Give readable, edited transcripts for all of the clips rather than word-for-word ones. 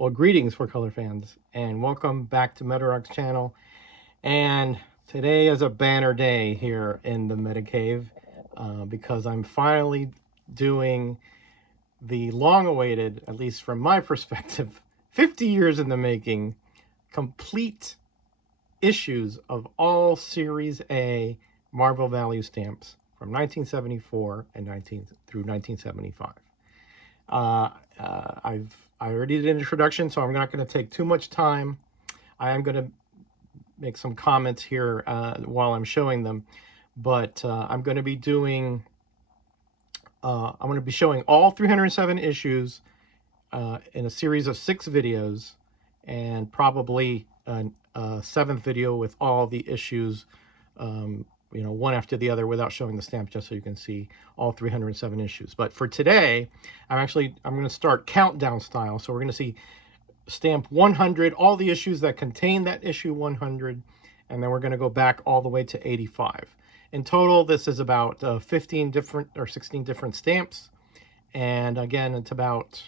Well, greetings for color fans, and welcome back to Metarog's channel. And today is a banner day here in the Meta Cave because I'm finally doing the long-awaited, at least from my perspective, 50 years in the making, complete issues of all Series A Marvel Value stamps from 1974 and through 1975. I already did an introduction, so I'm not going to take too much time. I am going to make some comments here while I'm showing them, but I'm going to be doing. I'm going to be showing all 307 issues in a series of 6 videos, and probably a seventh video with all the issues, one after the other without showing the stamp, just so you can see all 307 issues. But for today, I'm going to start countdown style. So we're going to see stamp 100, all the issues that contain that issue 100, and then we're going to go back all the way to 85. In total, this is about 15 different or 16 different stamps. And again, it's about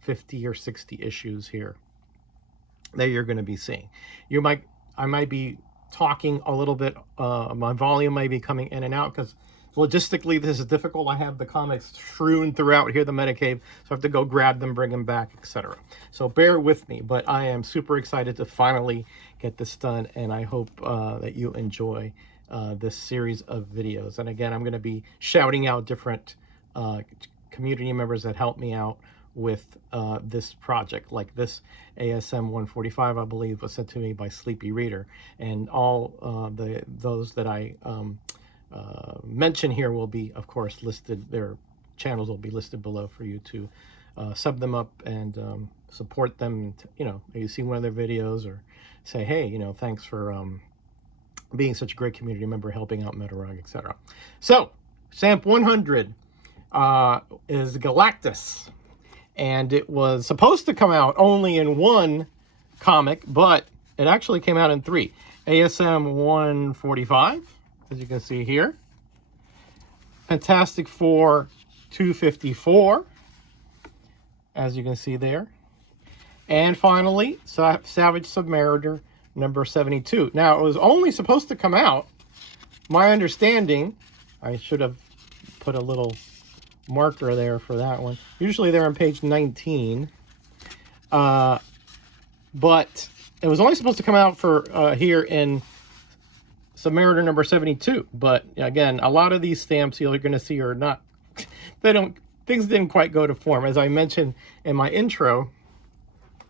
50 or 60 issues here that you're going to be seeing. I might be talking a little bit, my volume might be coming in and out because logistically this is difficult. I have the comics strewn throughout here, the Meta Cave, so I have to go grab them, bring them back, etc. So bear with me, but I am super excited to finally get this done, and I hope that you enjoy this series of videos. And again, I'm going to be shouting out different community members that helped me out with this project. Like this ASM 145, I believe, was sent to me by Sleepy Reader, and all those that I mention here will be, of course, listed. Their channels will be listed below for you to sub them up and support them. Maybe see one of their videos or say, hey, thanks for being such a great community member, helping out Metarog, etc. So stamp 100 is Galactus. And it was supposed to come out only in one comic, but it actually came out in 3. ASM 145, as you can see here. Fantastic Four 254, as you can see there. And finally, Savage Submariner number 72. Now, it was only supposed to come out, my understanding, I should have put a little marker there for that one. Usually they're on page 19. But it was only supposed to come out for here in Submariner number 72. But again, a lot of these stamps you're going to see are not, things didn't quite go to form. As I mentioned in my intro,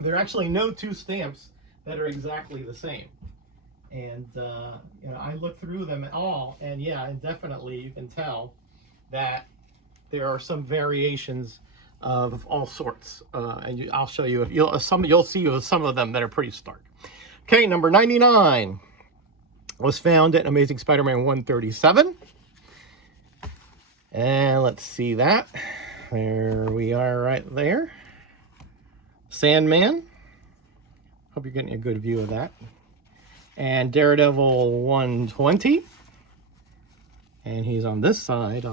there are actually no 2 stamps that are exactly the same. And I looked through them all, and yeah, and definitely you can tell that there are some variations of all sorts, and I'll show you. You'll see some of them that are pretty stark. Okay, number 99 was found at Amazing Spider-Man 137, and let's see that. There we are, right there. Sandman. Hope you're getting a good view of that. And Daredevil 120, and he's on this side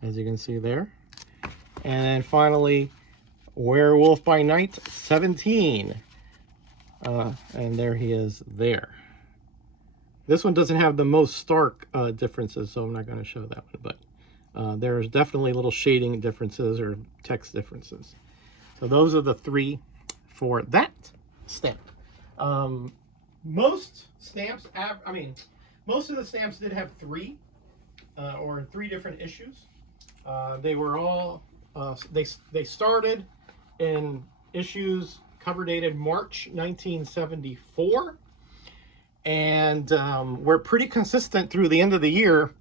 as you can see there. And then finally, Werewolf by Night 17. And there he is there. This one doesn't have the most stark differences, so I'm not going to show that one. But there's definitely little shading differences or text differences. So those are the 3 for that stamp. Most stamps, most of the stamps did have 3 or 3 different issues. They were all, they started in issues cover dated March 1974, and were pretty consistent through the end of the year,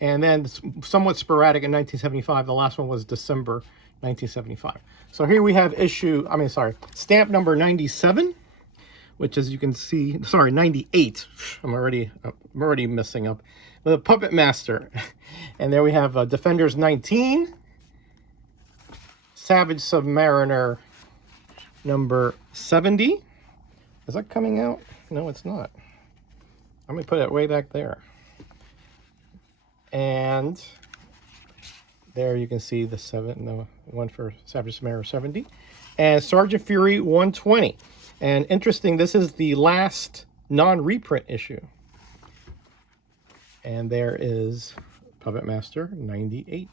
and then somewhat sporadic in 1975. The last one was December 1975. So here we have stamp number 97, which, as you can see, 98. I'm already messing up. The Puppet Master. And there we have Defenders 19, Savage Submariner number 70. Is that coming out? No, it's not. I'm going to put it way back there. And there you can see the one for Savage Submariner 70. and Sergeant Fury 120. And interesting, this is the last non-reprint issue. And there is Puppet Master 98.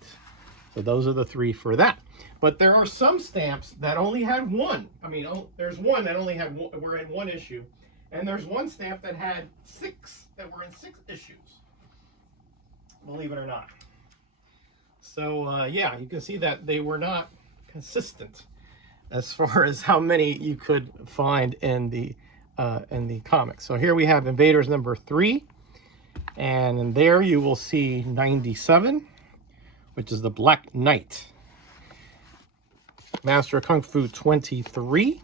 So those are the three for that. But there are some stamps that only had one. I mean, there's one that only had one, were in one issue. And there's one stamp that had six, that were in 6 issues. Believe it or not. So yeah, you can see that they were not consistent as far as how many you could find in the comics. So here we have Invaders number 3. And in there you will see 97, which is the Black Knight. Master of Kung Fu 23.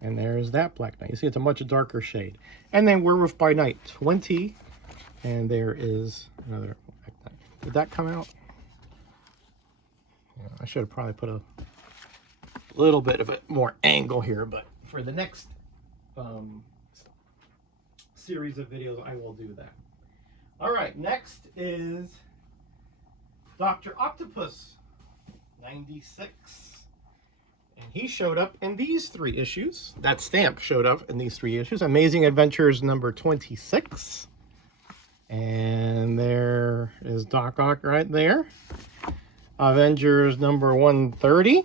And there's that Black Knight. You see it's a much darker shade. And then Werewolf by Night 20. And there is another Black Knight. Did that come out? Yeah, I should have probably put a little bit of a more angle here, but for the next series of videos, I will do that. All right, next is Dr. Octopus 96. And he showed up in these 3 issues. That stamp showed up in these 3 issues. Amazing Adventures number 26. And there is Doc Ock right there. Avengers number 130.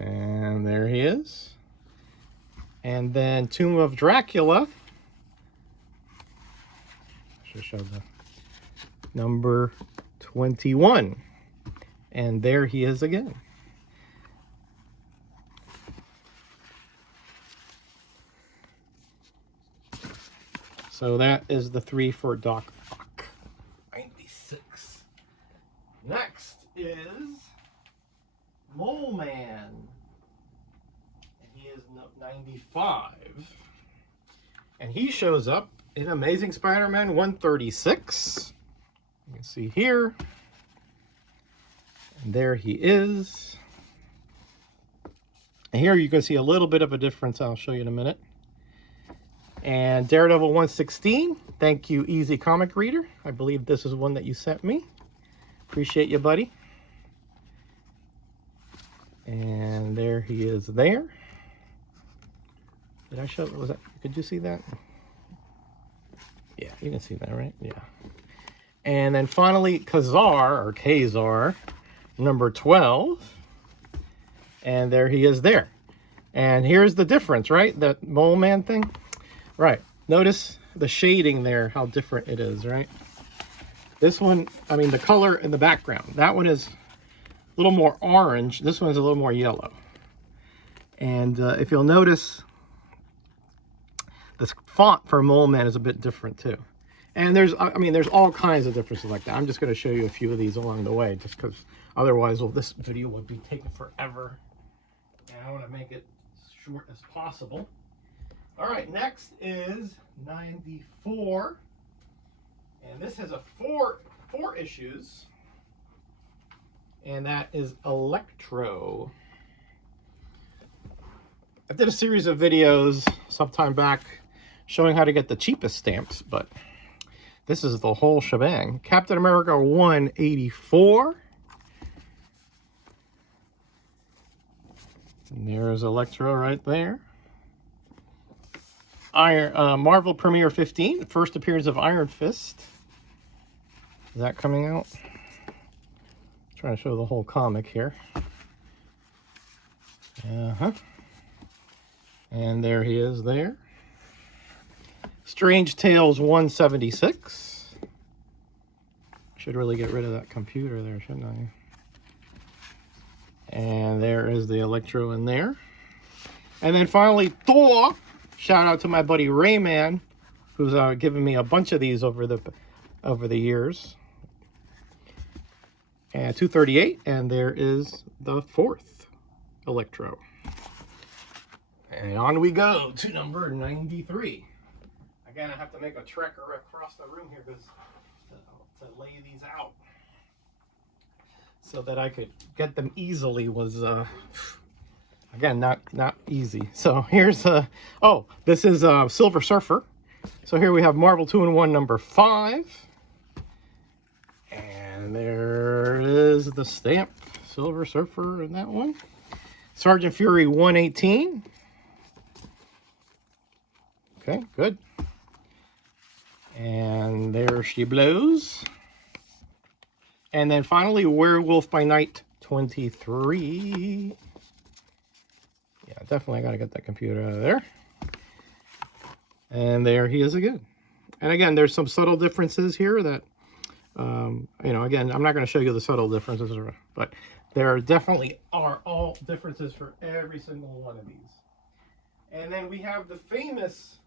And there he is. And then Tomb of Dracula. I should show the number 21. And there he is again. So that is the 3 for Doc Ock. 96. Next is Mole Man. And he is 95. And he shows up in Amazing Spider-Man 136. You can see here. And there he is. And here you can see a little bit of a difference. I'll show you in a minute. And Daredevil 116. Thank you, Easy Comic Reader. I believe this is one that you sent me. Appreciate you, buddy. And there he is there. Did I show, was that, could you see that? Yeah, you can see that, right? Yeah. And then finally, Kazar, number 12. And there he is there. And here's the difference, right? That Mole Man thing. Right. Notice the shading there, how different it is, right? This one, I mean, the color in the background. That one is a little more orange. This one's a little more yellow. And if you'll notice, this font for Mole Man is a bit different too. And there's all kinds of differences like that. I'm just going to show you a few of these along the way, just because otherwise, well, this video would be taking forever. And I want to make it as short as possible. All right, next is 94. And this has a four issues. And that is Electro. I did a series of videos sometime back showing how to get the cheapest stamps, but this is the whole shebang. Captain America 184. And there's Electro right there. Marvel Premiere 15, first appearance of Iron Fist. Is that coming out? Trying to show the whole comic here. And there he is there. Strange Tales 176. Should really get rid of that computer there, shouldn't I? And there is the Electro in there. And then finally, Thor. Shout out to my buddy Rayman, who's given me a bunch of these over the years. And 238, and there is the 4th Electro. And on we go to number 93. Again, I have to make a trek across the room here because to lay these out so that I could get them easily was Again, not easy. So here's oh, this is Silver Surfer. So here we have Marvel 2-in-1 number 5. And there is the stamp, Silver Surfer in that one. Sergeant Fury 118. Okay, good. And there she blows. And then finally, Werewolf by Night 23. Yeah, definitely I gotta get that computer out of there. And there he is again. And again, there's some subtle differences here that, you know, again, I'm not going to show you the subtle differences, but there definitely are all differences for every single one of these. And then we have the famous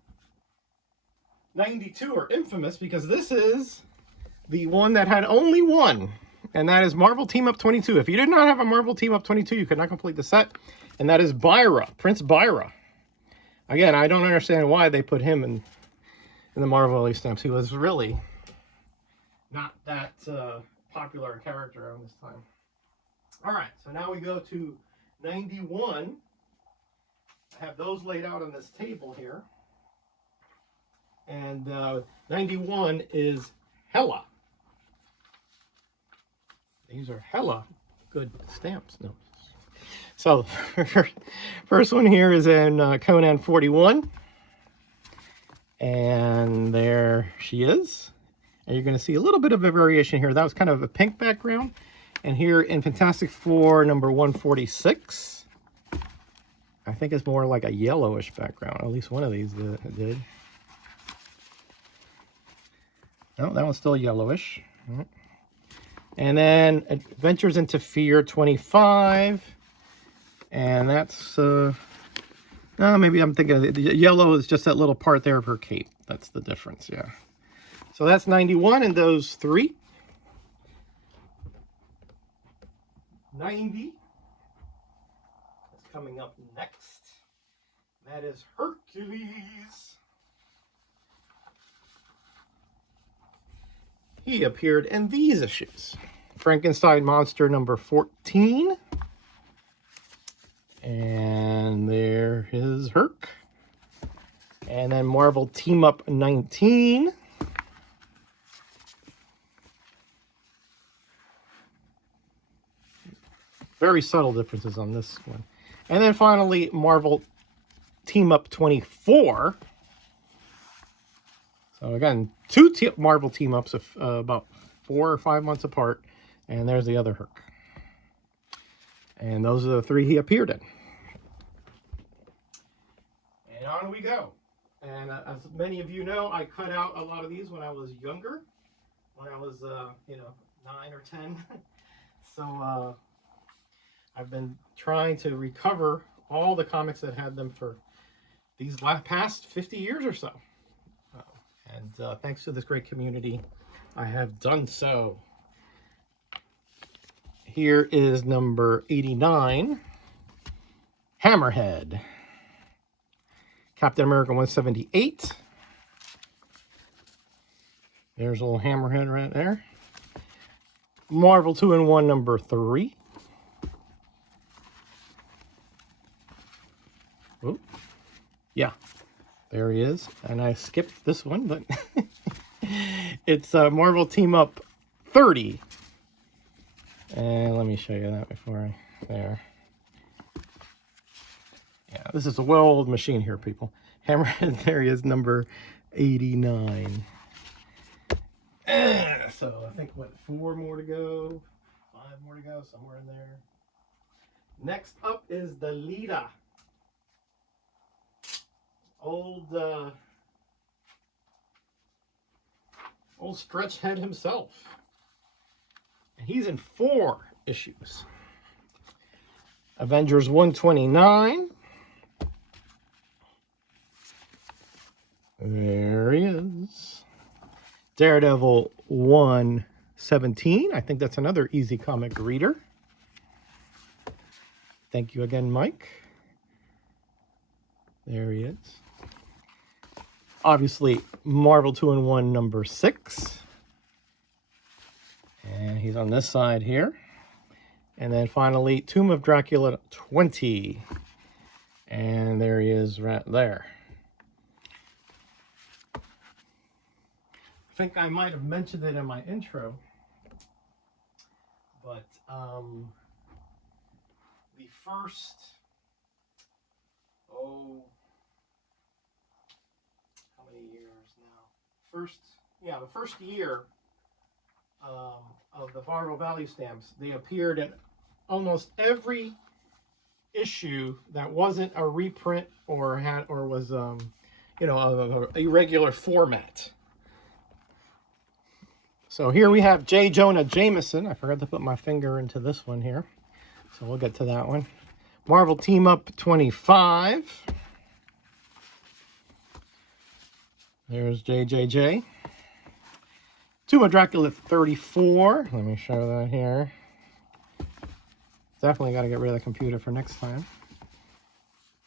92, or infamous, because this is the one that had only one, and that is Marvel Team Up 22. If you did not have a Marvel Team Up 22, you could not complete the set, and that is Byra, Prince Byra. Again, I don't understand why they put him in the Marvel Elite stamps. He was really not that popular a character around this time. All right, so now we go to 91. I have those laid out on this table here. And 91 is Hela. These are hella good stamps. No. So, first one here is in Conan 41. And there she is. And you're going to see a little bit of a variation here. That was kind of a pink background. And here in Fantastic Four number 146, I think it's more like a yellowish background. At least one of these did. No, that one's still yellowish. And then Adventures into Fear 25. And that's, maybe I'm thinking the yellow is just that little part there of her cape. That's the difference, yeah. So that's 91 and those three. 90 is coming up next. That is Hercules. He appeared in these issues. Frankenstein Monster number 14. And there is Herc. And then Marvel Team Up 19. Very subtle differences on this one. And then finally, Marvel Team Up 24. So again, two Marvel Team Ups of about 4 or 5 months apart. And there's the other Herc. And those are the three he appeared in. And on we go. And as many of you know, I cut out a lot of these when I was younger. When I was, 9 or 10. So I've been trying to recover all the comics that had them for these past 50 years or so. And thanks to this great community, I have done so. Here is number 89, Hammerhead. Captain America 178. There's a little Hammerhead right there. Marvel 2-in-1 number 3. Oh, yeah, there he is. And I skipped this one, but it's Marvel Team Up 30. And let me show you that before there. Yeah, this is a well-oiled machine here, people. Hammerhead, there he is, number 89. So I think, 4 more to go? 5 more to go, somewhere in there. Next up is the Lita. Old Stretch Head himself. And he's in 4 issues. Avengers 129. There he is. Daredevil 117. I think that's another easy comic reader. Thank you again, Mike. There he is. Obviously, Marvel 2-in-1 number 6. And he's on this side here. And then finally, Tomb of Dracula 20. And there he is right there. I think I might have mentioned it in my intro, but the first, how many years now? The first year of the Marvel Value stamps, they appeared in almost every issue that wasn't a reprint or was a irregular format. So here we have J. Jonah Jameson. I forgot to put my finger into this one here, so we'll get to that one. Marvel Team Up 25. There's JJJ. Tomb of Dracula 34. Let me show that here. Definitely got to get rid of the computer for next time.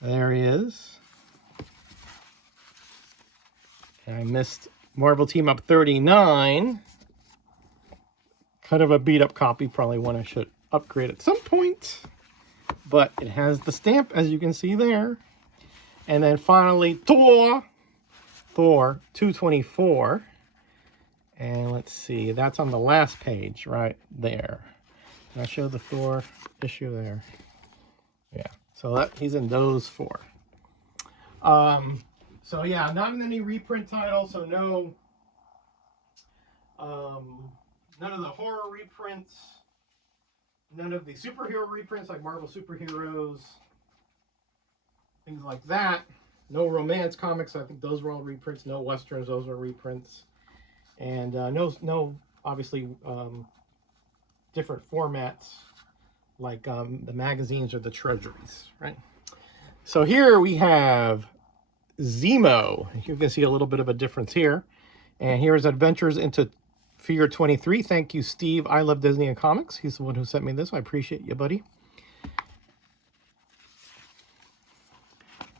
There he is. And I missed Marvel Team Up 39. Kind of a beat up copy. Probably one I should upgrade at some point. But it has the stamp, as you can see there. And then finally, Thor 224. And let's see, that's on the last page right there. Can I show the Thor issue there? Yeah, so that he's in those 4. So yeah, not in any reprint title, so no, none of the horror reprints, none of the superhero reprints like Marvel Superheroes, things like that. No romance comics, I think those were all reprints. No westerns, those were reprints. And no, obviously, different formats like the magazines or the treasuries, right? So here we have Zemo. You can see a little bit of a difference here. And here's Adventures into Figure 23. Thank you, Steve. I Love Disney and Comics. He's the one who sent me this. I appreciate you, buddy.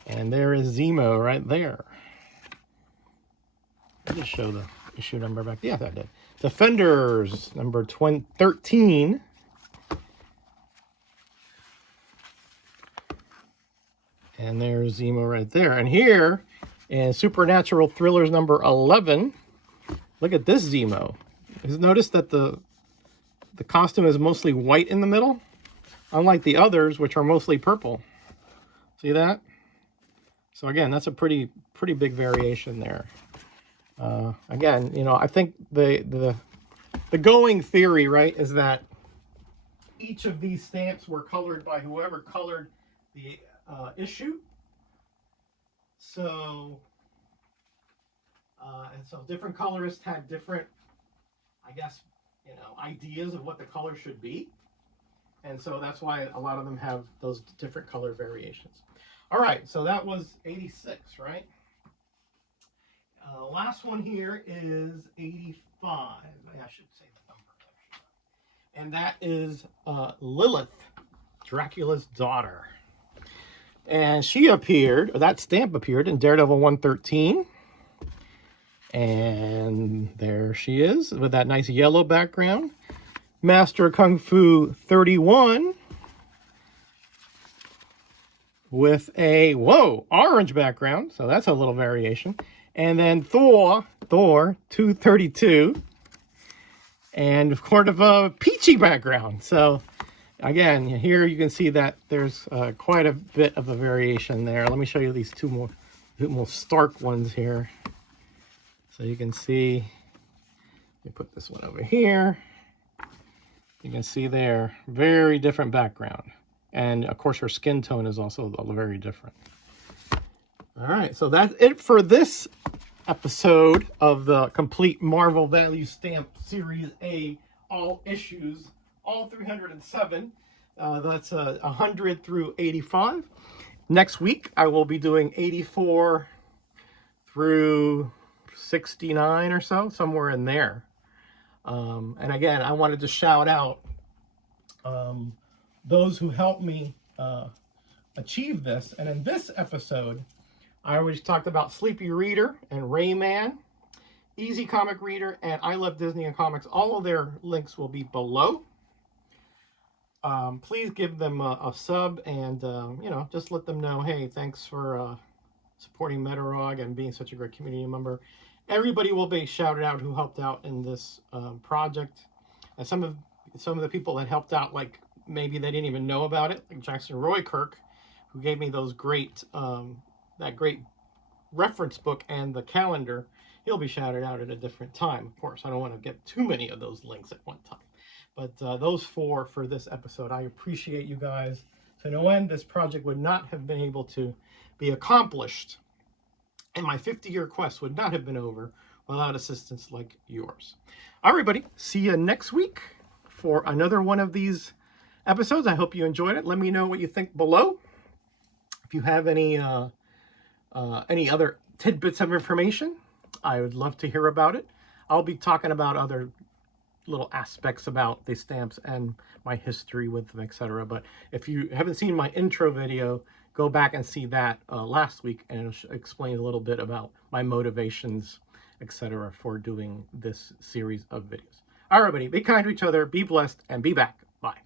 And there is Zemo right there. Let me show the issue number back. Yeah, that did. Defenders, number 13. And there's Zemo right there. And here, in Supernatural Thrillers number 11, look at this Zemo. Notice that the costume is mostly white in the middle, unlike the others, which are mostly purple. See that? So again, that's a pretty big variation there. Again, you know, I think the going theory, right, is that each of these stamps were colored by whoever colored the issue. So, and so different colorists had different, I guess, you know, ideas of what the color should be. And so that's why a lot of them have those different color variations. All right, so that was 86, right? Last one here is 85. I should say the number. And that is Lilith, Dracula's daughter. And she appeared, or that stamp appeared in Daredevil 113. And there she is with that nice yellow background. Master of Kung Fu 31 with a, orange background. So that's a little variation. And then Thor 232. And of course of a peachy background. So again, here you can see that there's quite a bit of a variation there. Let me show you these two more stark ones here. So you can see, let me put this one over here. You can see there, very different background. And of course her skin tone is also very different. All right, so that's it for this episode of the complete Marvel Value Stamp Series A, all issues, all 307. That's 100 through 85. Next week, I will be doing 84 through 69 or so, somewhere in there. And again, I wanted to shout out those who helped me achieve this. And in this episode, I already talked about Sleepy Reader and Rayman, Easy Comic Reader, and I Love Disney and Comics. All of their links will be below. please give them a sub and, you know, just let them know, hey, thanks for supporting Metarog and being such a great community member. Everybody will be shouted out who helped out in this project. And some of the people that helped out, like maybe they didn't even know about it, like Jackson Roykirk, who gave me those great that great reference book and the calendar. He'll be shouted out at a different time. Of course, I don't want to get too many of those links at one time. But those four for this episode, I appreciate you guys to no end. This project would not have been able to be accomplished, and my 50-year quest would not have been over without assistance like yours. All right, everybody, see you next week for another one of these episodes. I hope you enjoyed it. Let me know what you think below. If you have any other tidbits of information, I would love to hear about it. I'll be talking about other little aspects about the stamps and my history with them, etc. But if you haven't seen my intro video, go back and see that last week, and it'll explain a little bit about my motivations, etc. for doing this series of videos. All right, everybody, be kind to each other, be blessed, and be back. Bye.